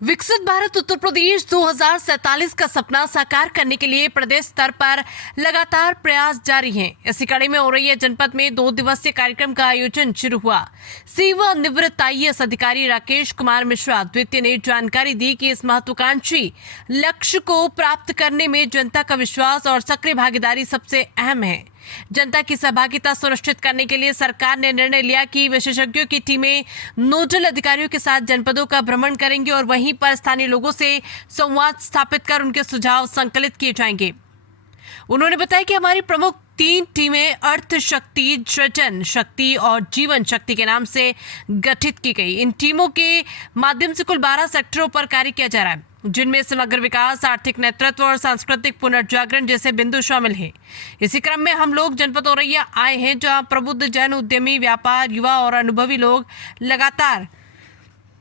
विकसित भारत उत्तर प्रदेश 2047 का सपना साकार करने के लिए प्रदेश स्तर पर लगातार प्रयास जारी हैं। इसी कड़ी में औरैया जनपद में 2 दिवसीय कार्यक्रम का आयोजन शुरू हुआ। सेवानिवृत्त IAS अधिकारी राकेश कुमार मिश्रा द्वितीय ने जानकारी दी कि इस महत्वाकांक्षी लक्ष्य को प्राप्त करने में जनता का विश्वास और सक्रिय भागीदारी सबसे अहम है। जनता की सहभागिता सुनिश्चित करने के लिए सरकार ने निर्णय लिया कि विशेषज्ञों की टीमें नोडल अधिकारियों के साथ जनपदों का भ्रमण करेंगे और वहीं पर स्थानीय लोगों से संवाद स्थापित कर उनके सुझाव संकलित किए जाएंगे। उन्होंने बताया कि हमारी प्रमुख 3 टीमें अर्थ शक्ति, सृजन शक्ति और जीवन शक्ति के नाम से गठित की गई। इन टीमों के माध्यम से कुल 12 सेक्टरों पर कार्य किया जा रहा है, जिनमें समग्र विकास, आर्थिक नेतृत्व और सांस्कृतिक पुनर्जागरण जैसे बिंदु शामिल हैं। इसी क्रम में हम लोग जनपद औरैया आए हैं, जहां प्रबुद्ध जन, उद्यमी, व्यापार, युवा और अनुभवी लोग लगातार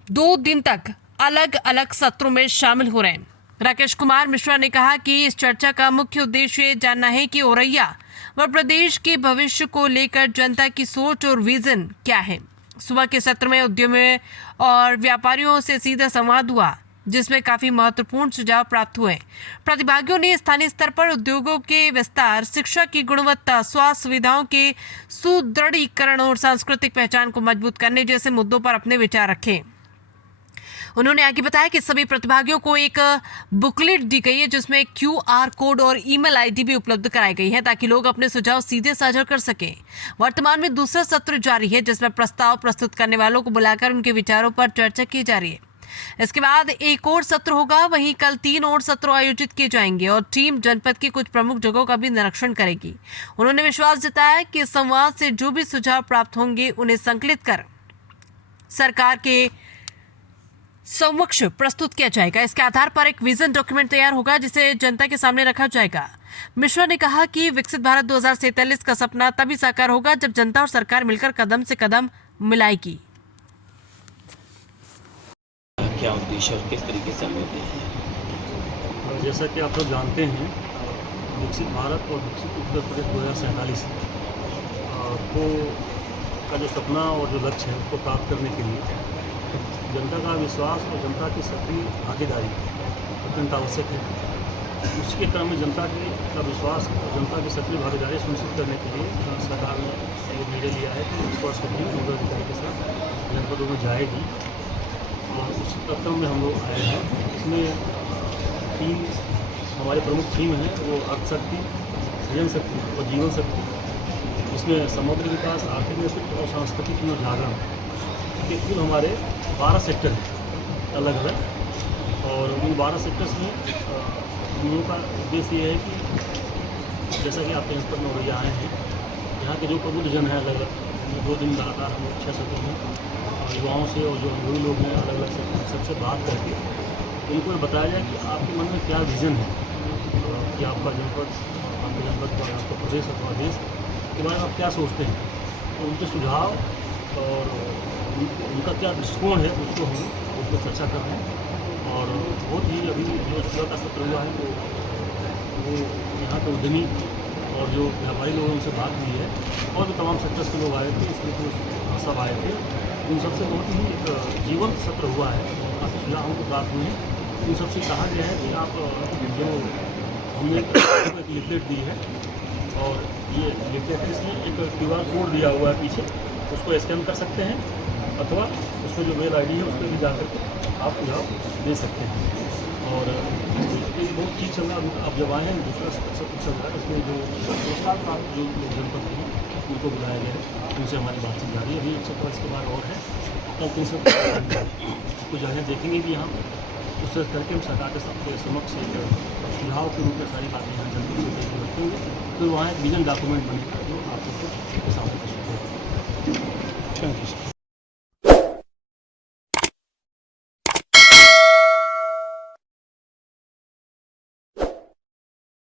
2 दिन तक अलग अलग सत्रों में शामिल हो रहे हैं। राकेश कुमार मिश्रा ने कहा कि इस चर्चा का मुख्य उद्देश्य ये जानना है कि औरैया व प्रदेश के भविष्य को लेकर जनता की सोच और विजन क्या है। सुबह के सत्र में उद्यमियों और व्यापारियों से सीधा संवाद हुआ, जिसमें काफी महत्वपूर्ण सुझाव प्राप्त हुए। प्रतिभागियों ने स्थानीय स्तर पर उद्योगों के विस्तार, शिक्षा की गुणवत्ता, स्वास्थ्य सुविधाओं के सुदृढ़ीकरण और सांस्कृतिक पहचान को मजबूत करने जैसे मुद्दों पर अपने विचार रखे। उन्होंने आगे बताया कि सभी प्रतिभागियों को एक बुकलेट दी गई है, जिसमें QR कोड और ईमेल ID भी उपलब्ध कराई गई है, ताकि लोग अपने सुझाव सीधे साझा कर सकें। वर्तमान में दूसरा सत्र जारी है, जिसमें प्रस्ताव प्रस्तुत करने वालों को बुलाकर उनके विचारों पर चर्चा की जा रही है। इसके बाद एक और सत्र होगा। वहीं कल 3 और सत्र आयोजित किए जाएंगे और टीम जनपद की कुछ प्रमुख जगहों का भी निरीक्षण करेगी। उन्होंने विश्वास जताया कि संवाद से जो भी सुझाव प्राप्त होंगे उन्हें संकलित कर सरकार के समक्ष प्रस्तुत किया जाएगा। इसके आधार पर एक विजन डॉक्यूमेंट तैयार होगा, जिसे जनता के सामने रखा जाएगा। मिश्रा ने कहा कि विकसित भारत 2047 का सपना तभी साकार होगा जब जनता और सरकार मिलकर कदम से कदम मिलाएगी। क्या उद्देश्य और किस तरीके से हम होते हैं? जैसा कि आप लोग जानते हैं, विकसित भारत और विकसित उत्तर प्रदेश 2047 को का जो सपना और जो लक्ष्य है उसको प्राप्त करने के लिए जनता का विश्वास और जनता की सक्रिय भागीदारी अत्यंत आवश्यक है। उसके क्रम में जनता का विश्वास और जनता की सक्रिय भागीदारी सुनिश्चित करने के लिए सरकार ने ये निर्णय लिया है कि इस वर्ष की नोडल अधिकारी के साथ जनपदों में जाएगी और उस क्रम में हम लोग आए हैं। इसमें 3 हमारे प्रमुख थीम हैं, वो अर्थ शक्ति, सृजन शक्ति और जीवन शक्ति। इसमें समग्र विकास, आर्थिक नेतृत्व और सांस्कृतिक पुनर्जागरण के कुल हमारे 12 सेक्टर हैं अलग अलग। और उन 12 सेक्टर्स में हम लोगों का उद्देश्य ये है कि जैसा कि आप जनपद में औरैया आए हैं, यहाँ के जो प्रबुद्ध जन हैं अलग अलग 2 दिन लगातार हम लोग 6 सत्रों में युवाओं से और जो अनुभवी लोग हैं अलग अलग से सबसे बात करके उनको ये बताया जाए कि आपके मन में क्या विज़न है कि आपका जनपद, आपके जनपद का आपका प्रदेश अथवा देश के बारे में आप क्या सोचते हैं। तो उनके सुझाव और उनका क्या दृष्टिकोण है उसको हम उसको चर्चा कर रहे हैं। और बहुत ही अभी जो सुबह का सत्र हुआ है वो यहाँ के उद्यमी और जो व्यापारी लोगों उनसे बात हुई है और भी तमाम सेक्टर्स के लोग आए थे, इसमें जो सब आए थे उन सबसे बहुत ही एक जीवंत सत्र हुआ है। काफ़ी सुझाव हमको प्राप्त हुए हैं। उन सबसे कहा गया है कि आप जो हमने एक लिफलेट दी है और ये लिफलेट इसमें एक QR कोड दिया हुआ है पीछे, उसको स्कैन कर सकते हैं अथवा उसमें जो मेल ID है उस पर भी जाकर के आप सुझाव दे सकते हैं। और एक बहुत चीज़ चल रहा है, आप जब आए हैं दूसरा सत्र चल रहा है, इसमें जो पुरस्कार प्राप्त जो लोग जनपद हैं उनको बुलाया गया है, उनसे हमारी बातचीत जारी है। अभी एक सत्र इसके बाद और है, कल 3 सत्र कुछ जगह देखेंगे भी यहाँ उस तरह करके हम सरकार के समक्ष एक सुझाव के रूप में सारी बातें यहाँ जनपद से रखेंगे। फिर वहाँ एक विजन डॉक्यूमेंट बनेगा जो आप सबको सामने प्रस्तुत होगा। Thank you sir.